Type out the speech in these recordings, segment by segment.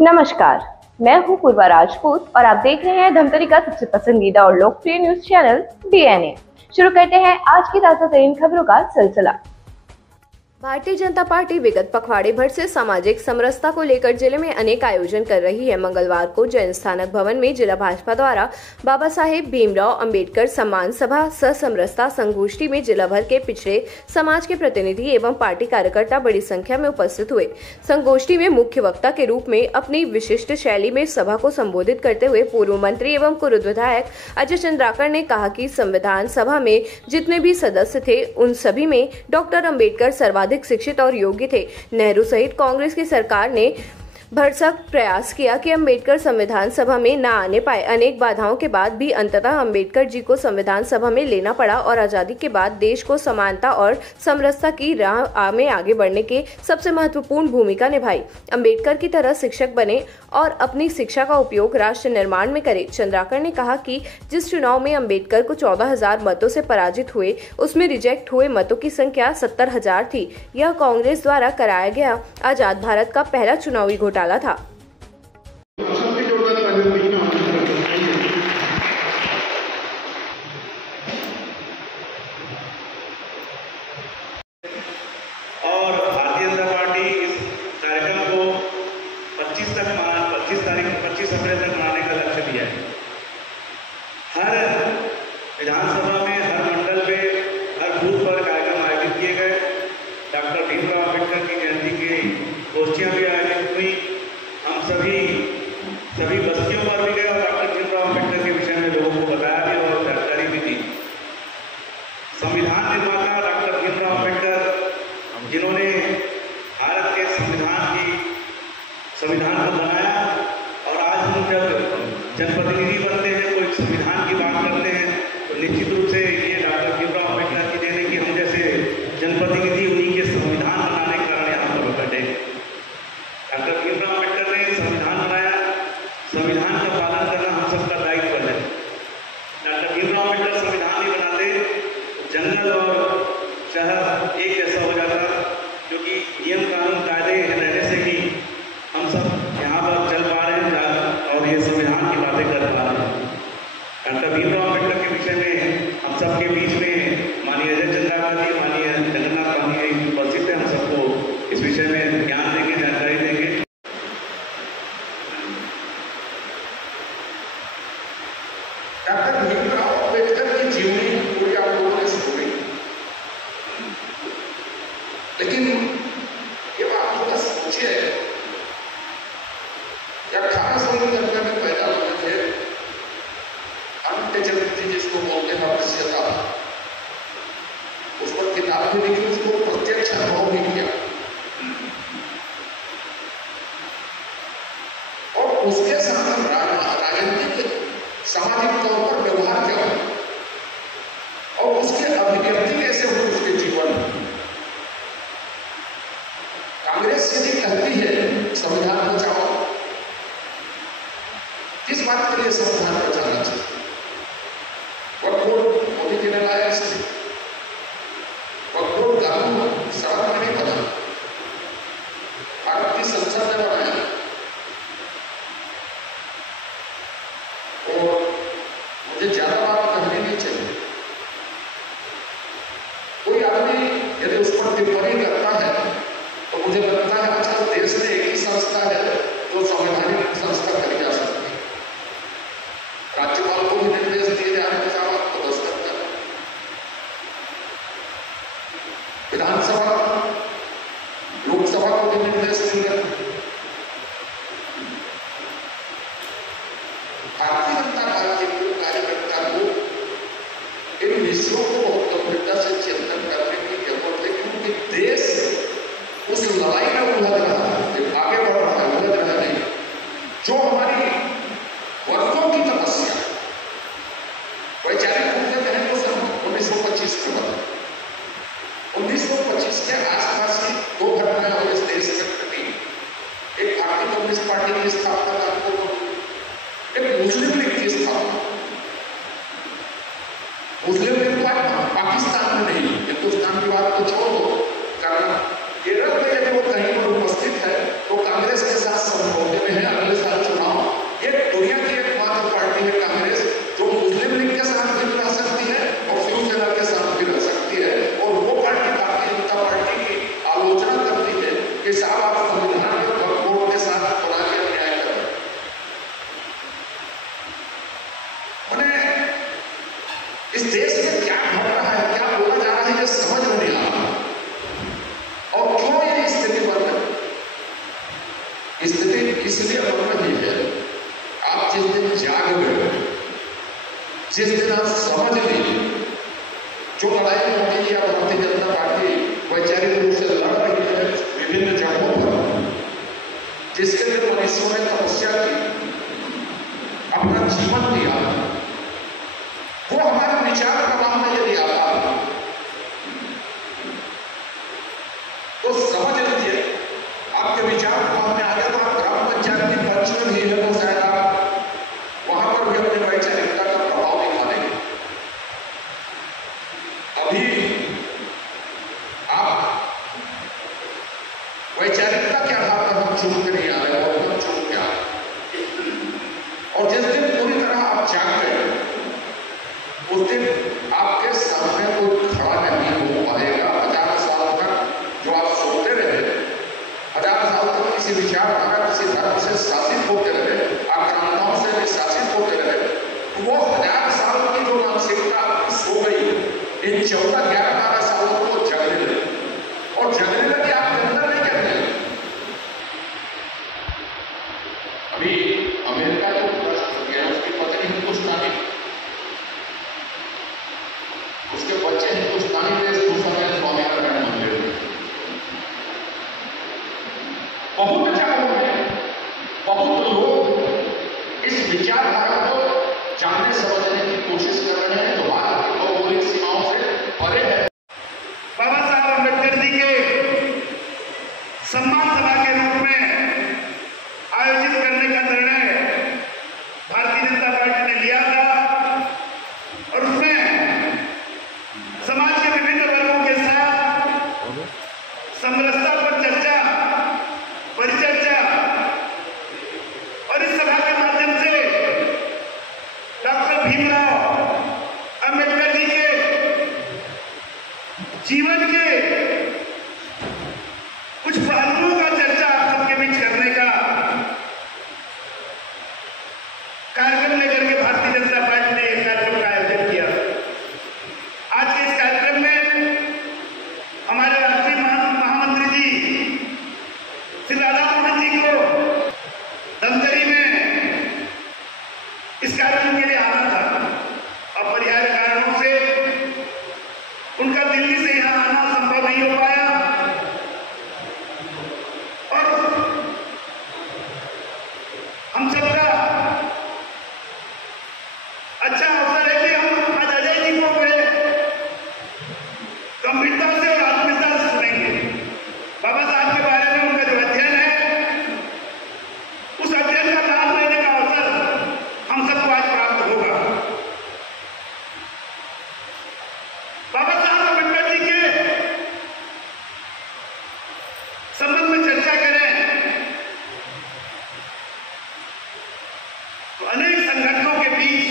नमस्कार, मैं हूँ पूर्वा राजपूत और आप देख रहे हैं धमतरी का सबसे पसंदीदा और लोकप्रिय न्यूज चैनल डीएनए। शुरू करते हैं आज की ताजा तरीन खबरों का सिलसिला। भारतीय जनता पार्टी विगत पखवाड़े भर से सामाजिक समरसता को लेकर जिले में अनेक आयोजन कर रही है। मंगलवार को जैन स्थानक भवन में जिला भाजपा द्वारा बाबा साहेब भीमराव अंबेडकर सम्मान सभा सह समरसता संगोष्ठी में जिला भर के पिछड़े समाज के प्रतिनिधि एवं पार्टी कार्यकर्ता बड़ी संख्या में उपस्थित हुए। संगोष्ठी में मुख्य वक्ता के रूप में अपनी विशिष्ट शैली में सभा को संबोधित करते हुए पूर्व मंत्री एवं कुरुद विधायक अजय चंद्राकर ने कहा कि संविधान सभा में जितने भी सदस्य थे उन सभी में डॉक्टर अंबेडकर सर्वाधिक शिक्षित और योग्य थे। नेहरू सहित कांग्रेस की सरकार ने भरसक प्रयास किया कि अंबेडकर संविधान सभा में न आने पाए। अनेक बाधाओं के बाद भी अंततः अंबेडकर जी को संविधान सभा में लेना पड़ा और आजादी के बाद देश को समानता और समरसता की राह में आगे बढ़ने के सबसे महत्वपूर्ण भूमिका निभाई। अंबेडकर की तरह शिक्षक बने और अपनी शिक्षा का उपयोग राष्ट्र निर्माण में करे। चंद्राकर ने कहा कि जिस चुनाव में अंबेडकर को 14,000 मतों से पराजित हुए उसमें रिजेक्ट हुए मतों की संख्या 70,000 थी। यह कांग्रेस द्वारा कराया गया आजाद भारत का पहला चुनावी घोटाला था। और भारतीय जनता पार्टी इस कार्यक्रम को 25 अप्रैल तक मनाने का लक्ष्य दिया है। हर विधानसभा में, हर मंडल में, हर बूथ पर कार्यक्रम आयोजित किए गए। डॉक्टर भीमराव अंबेडकर की जयंती की गोष्ठियाँ भी आयोजित हुई। हम सभी बस्तियों पर भी गए और डॉक्टर भीमराव अंबेडकर के विषय में लोगों को बताया भी और जानकारी भी दी। संविधान निर्माता डॉक्टर भीमराव अंबेडकर, जिन्होंने भारत के संविधान को बनाया, और आज हम जब जनप्रतिनिधि बनते हैं, कोई संविधान की बात करते हैं, तो निश्चित रूप से ये डॉक्टर भीमराव अंबेडकर की देन है कि हम जैसे जनप्रतिनिधि उन्हीं के संविधान बनाने के कारण यहाँ पर बैठे। डॉक्टर भीमराव अंबेडकर ने संविधान बनाया, संविधान का पालन करना हम सबका दायित्व है। डॉक्टर भीमराव अंबेडकर संविधान नहीं बनाते तो जंगल और शहर एक जैसा हो जाता, क्योंकि नियम कानून कायदे रहने से ही हम सब यहाँ पर चल पा रहे हैं और ये संविधान की बातें कर पा रहे हैं। डॉक्टर भीमराव अंबेडकर के विषय में हम सबके बीच में माननीय अजय चंद्राकर जी, माननीय जगन्नाथ स्वामी जी उपस्थित हैं। हम सबको इस विषय में ज्ञान देंगे, जानकारी देंगे। डॉक्टर भीमराव अंबेडकर की जीवनी पूरी आप लोगों ने सुनी, लेकिन ये बात थोड़ा सोचिए कि 1899 में पैदा हुए थे अंत्यचरित्र जिसको बोलते हैं भविष्यता, उस पर किताब भी लिखी, उसको प्रत्यक्ष अनुभव भी किया और उसके साथ राजनीतिक सामाजिक तौर पर व्यवहार क्या हो और उसके अभिव्यक्ति कैसे हुई उसके जीवन में। कांग्रेस यदि कहती है संविधान बचाओ, किस बात के लिए संविधान बचाना चाहिए? वोट मोदी जी ने लाया, इसलिए वोट कानून सड़क में नहीं बना, भारत की संसद ने बनाया। और मुझे ज्यादा बात कहनी नहीं चाहिए। कोई आदमी यदि उस पर टिप्पणी करता है तो मुझे लगता है आजकल देश में एक ही संस्था है जो संवैधानिक संस्था करी जा सकती है। राज्यपाल को भी निर्देश दिए जा रहे हैं आपको दस्तखत कर, विधानसभा लोकसभा को भी निर्देश दिए। भारतीय जनता पार्टी को कार्यकर्ता को इन विषयों को बहुत गंभीरता से चिंतन करने की जरूरत है, क्योंकि देश उस लड़ाई में उलझ रहा है, आगे बढ़ रहा है, उलझ रहा नहीं। जो हमारी वर्षों की तपस्या वैचारिक रूप से कहें तो सन 1925 के बाद 1925 के आसपास की दो घटनाएं और इस देश में घटी। एक भारतीय कम्युनिस्ट पार्टी की स्थापना का, एक मुस्लिम लीग की स्थापना। मुस्लिम लीग पाकिस्तान में नहीं, हिंदुस्तान की बात तो छोड़ दो, कारण केरल में यदि वो कहीं पर उपस्थित है तो कांग्रेस के साथ समझौते में है। स्थिति इसलिए बन रही है, आप जिस दिन जाग गए, जिस दिन आप समझ ली जो लड़ाई मोदी जी और भारतीय जनता पार्टी वैचारिक रूप से लड़ रही है विभिन्न जगहों पर, जिसके लिए मनुष्यों ने तपस्या की, अपना जीवन दिया, वो हमारे विचार प्रवाह में यदि आता तो समझ लीजिए आपके विचार प्रवाह में आ गया तो आप ग्राम पंचायत की पंच में भी है तो शायद आप वहां पर भी अपने वैचारिकता का प्रभाव दिखा देंगे। अभी आप वैचारिकता के आधार पर हम चुन के नहीं आ रहे और हम चुन के आ रहे, और जिस दिन पूरी तरह आप जाग गए उस दिन आपके सामने कोई खड़ा नहीं हो पाएगा। 1000 साल तक जो आप सोते रहे, 1000 साल तक किसी विचारधारा, किसी धर्म से शासित होते रहे, आक्रामकों से भी शासित होते रहे, वो 1000 साल की जो मानसिकता आपकी सो गई, इन 14-11 सालों को जगने लगे, और जगने लगे आपके अंदर नहीं करने लगे। अभी अमेरिका को राष्ट्र गया, उसकी पत्नी हिंदुस्तानी, उसके बच्चे हिंदुस्तानी वेशभूषा में स्वामीनारायण मंदिर में बहुत जगहों में बहुत लोग इस विचारधारा को जानने समझने की कोशिश कर रहे हैं जो भारत की भौगोलिक सीमाओं से परे है। बाबा साहब अम्बेडकर जी के सम्मान सभा के रूप में आयोजित करने का निर्णय भारतीय जनता पार्टी ने लिया था, और उसमें समाज के विभिन्न वर्गों के साथ समरसता पर चर्चा, परिचर्चा, और इस सभा के माध्यम से डॉक्टर भीमराव अम्बेडकर जी के जीवन के कुछ पहलुओं का चर्चा आप सबके बीच करने का कार्यक्रम लेकर के भारतीय जनता पार्टी ने एक कार्यक्रम का आयोजन किया। आज के इस कार्यक्रम में हमारे राष्ट्रीय महामंत्री जी श्री राधा मोहन जी को धमतरी में इस कार्यक्रम के लिए आना था, अपरिहार्य कारणों से उनका दिल्ली से यहाँ आना संभव नहीं हो पाया, और हम सबका अच्छा अवसर है कि हम आज अजय जी को गंभीरता से और आत्मीयता से सुनेंगे। बाबा साहब के बारे में उनका जो अध्ययन है, उस अध्ययन का लाभ लेने का अवसर हम सबको आज प्राप्त होगा। बाबा साहब अम्बेडकर जी के संबंध में चर्चा करें तो अनेक संगठनों के बीच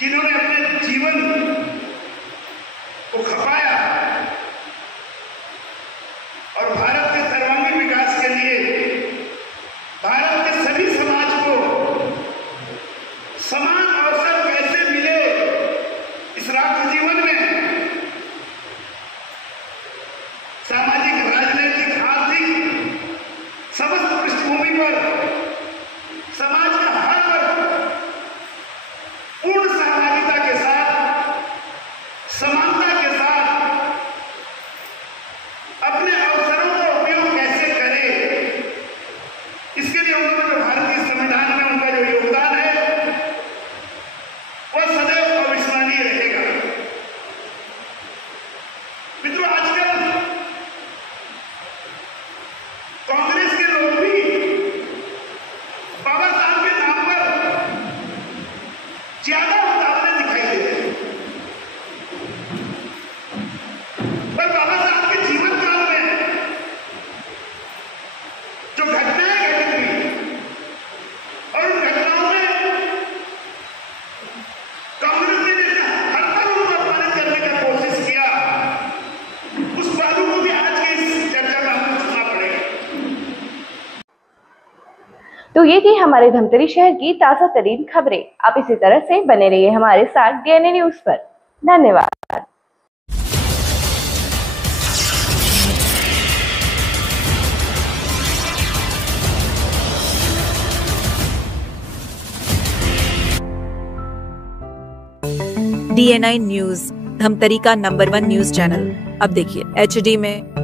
जिन्होंने अपने जीवन को खपाया और भारत के सर्वांगीण विकास के लिए भारत के सभी समाज को समान अवसर कैसे मिले इस राष्ट्र जीवन में, सामाजिक, राजनीतिक, आर्थिक समस्त पृष्ठभूमि पर समाज का हर वर्ग पूर्ण सहभागिता के साथ, समानता के साथ अपने अवसरों का उपयोग कैसे करे, इसके लिए उन्होंने जो भारतीय संविधान में उनका जो योगदान है वह सदैव अविस्मरणीय रहेगा। मित्रों, आजकल कांग्रेस के लोग भी बाबा साहब के नाम पर ज्यादा उतावले दिखाई दे रहे हैं, पर बाबा साहब के जीवन काल में जो घटनाएं घटित हुई और उन घटनाओं में कांग्रेस ने जैसे हर पल उनको अपमानित करने का कोशिश किया, उस पहलू को भी आज की इस चर्चा में हमें सुनना पड़ेगा। तो ये थी हमारे धमतरी शहर की ताजा तरीन खबरें। आप इसी तरह से बने रहिए हमारे साथ डीएनए न्यूज पर। धन्यवाद। DNI न्यूज, धमतरी का नंबर 1 न्यूज चैनल। अब देखिए HD में।